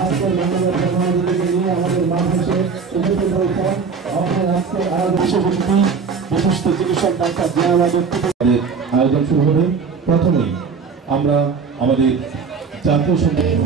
আজকের বাংলাদেশ সমাজকে নিয়ে আমাদের মানুষে উপস্থিত হয়েছেন আমাদের আজকের আয়োজন বিশিষ্ট চিকিৎসক ডাক্তার জিয়াউল আয়োজন শুরু হবে। প্রথমেই আমরা আমাদের জাতীয় সঙ্গীত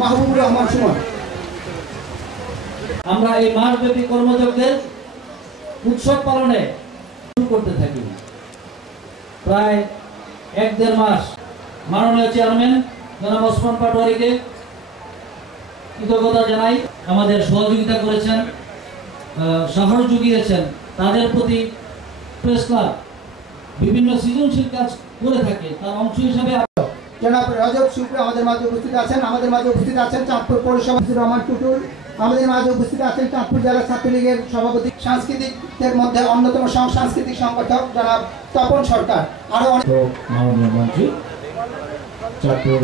মাহবুবুর রহমান সুমন। আমরা এই মাসব্যাপী কর্মযজ্ঞের উৎসব পালনে শুরু করতে থাকি। প্রায় 1-1.5 মাস মাননীয় চেয়ারম্যান জনাব ওসমান পাটোয়ারিকে কৃতজ্ঞতা জানাই। আমাদের সহযোগিতা করেছেন, সাহস জুগিয়েছেন, তাদের প্রতি প্রেস ক্লাব বিভিন্ন সৃজনশীল কাজ করে থাকে। তার অংশ হিসাবে জনাব রজব শুক্র আমাদের মাঝে উপস্থিত আছেন। আমাদের মাঝে উপস্থিত আছেন চাঁদপুর পৌরসভা রহমান টুটুল। আমাদের মাঝে উপস্থিত আছেন চাঁদপুর জেলা ছাত্রলীগের সভাপতি, সাংস্কৃতিকদের মধ্যে অন্যতম সাংস্কৃতিক সংগঠক জনাব তপন সরকার। আরো মাননীয় মন্ত্রী চাঁদপুর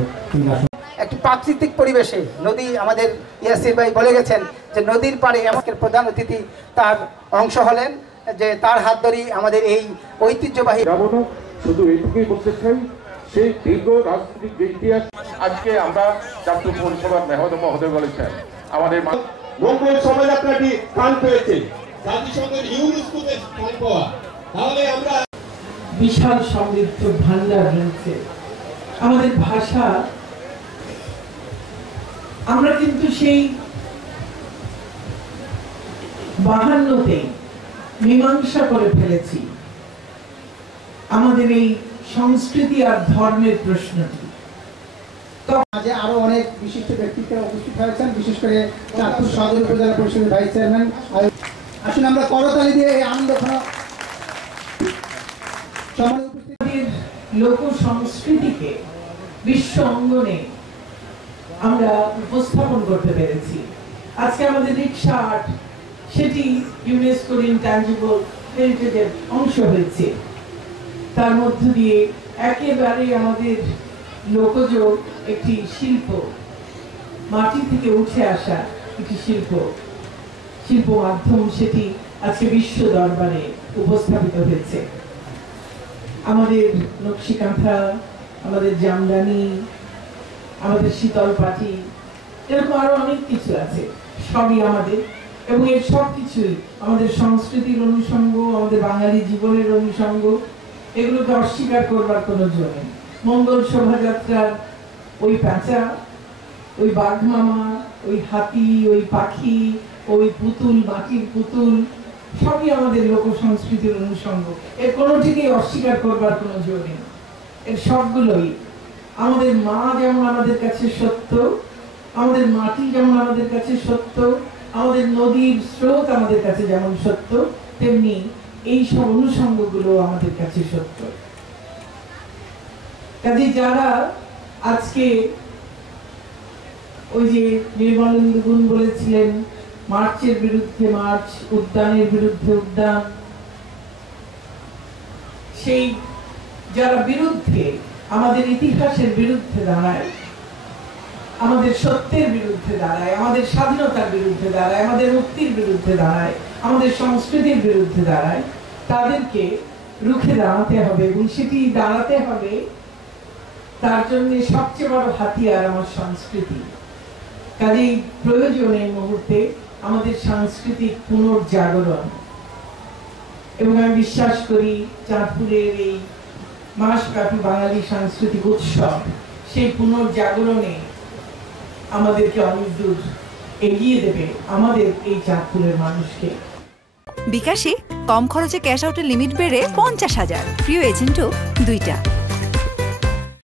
একটি প্রাকৃতিক পরিবেশে নদী, আমাদের ইয়াসির ভাই বলে গেছেন যে নদীর পাড়ে আমাদের প্রধান অতিথি তার অংশ হলেন, যে তার হাত ধরেই আমাদের এই ঐতিহ্যবাহী। শুধু এইটুকুই বলতে চাই, সেই দীর্ঘ রাজনৈতিক ইতিহাস আজকে আমরা চাঁদপুর পৌরসভার মহোদয় বলেছেন আমাদের মঙ্গল শোভাযাত্রাটি স্থান পেয়েছে জাতিসংঘের ইউনেস্কোতে স্থান পাওয়া। তাহলে আমরা বিশাল সমৃদ্ধ ভান্ডার রয়েছে আমাদের ভাষা। আমরা কিন্তু সেই 52-তে মীমাংসা করে ফেলেছি আমাদের এই সংস্কৃতি আর ধর্মের প্রশ্নটি। আজ আরো অনেক বিশিষ্ট ব্যক্তিত্ব উপস্থিত হয়েছেন, বিশেষ করে চাঁদপুর সদর উপজেলা পরিষদের ভাইস চেয়ারম্যান। আসুন আমরা করতালি দিয়ে এই আনন্দ লোক সংস্কৃতিকে বিশ্ব অঙ্গনে আমরা উপস্থাপন করতে পেরেছি। আজকে আমাদের রিক্সা আর্ট, সেটি ইউনেস্কোর ইনট্যাঞ্জিবল হেরিটেজের অংশ হয়েছে। তার মধ্য দিয়ে একেবারে আমাদের লোকজ একটি শিল্প, মাটি থেকে উঠে আসা একটি শিল্প মাধ্যম, সেটি আজকে বিশ্ব দরবারে উপস্থাপিত হয়েছে। আমাদের নকশিকাঁথা, আমাদের জামদানি, আমাদের শীতল পাটি, এরকম আরো অনেক কিছু আছে, সবই আমাদের। এবং এর সব কিছুই আমাদের সংস্কৃতির অনুষঙ্গ, আমাদের বাঙালি জীবনের অনুষঙ্গ। এগুলোকে অস্বীকার করবার কোনো জন্য নেই। মঙ্গল শোভাযাত্রার ওই প্যাঁচা, ওই বাঘ মামা, ওই হাতি, ওই পাখি, ওই পুতুল, মাটির পুতুল, সবই আমাদের লোক সংস্কৃতির অনুষঙ্গ। এর কোনোটিকেই অস্বীকার করবার কোনো জোর নেই। এর সবগুলোই আমাদের মা যেমন আমাদের কাছে সত্য, আমাদের মাটি যেমন আমাদের কাছে সত্য, আমাদের নদীর স্রোত আমাদের কাছে যেমন সত্য, তেমনি এই সব অনুষঙ্গগুলো আমাদের কাছে সত্য। কাজে যারা আজকে ওই যে নির্মলেন্দু গুণ বলেছিলেন মার্চের বিরুদ্ধে মার্চ, উদ্যানের বিরুদ্ধে উদ্যান, সেই যারা বিরুদ্ধে, আমাদের ইতিহাসের বিরুদ্ধে দাঁড়ায়, আমাদের সত্যের বিরুদ্ধে দাঁড়ায়, আমাদের স্বাধীনতার বিরুদ্ধে দাঁড়ায়, আমাদের মুক্তির বিরুদ্ধে দাঁড়ায়, আমাদের সংস্কৃতির বিরুদ্ধে দাঁড়ায়, তাদেরকে রুখে দাঁড়াতে হবে। এবং সেটি দাঁড়াতে হবে, তার জন্য সবচেয়ে বড় হাতিয়ার আমার সংস্কৃতি। কাজেই প্রয়োজন এই মুহূর্তে আমাদের সাংস্কৃতিক পুনর্জাগরণ। এবং আমি বিশ্বাস করি চাঁদপুরের এই মাসব্যাপী বাঙালি সাংস্কৃতিক উৎসব সেই পুনর্জাগরণে আমাদেরকে অনেক দূর এগিয়ে দেবে আমাদের এই চাঁদপুরের মানুষকে। বিকাশে কম খরচে ক্যাশ আউটের লিমিট বেড়ে 50,000, প্রিয় এজেন্টও 2টা।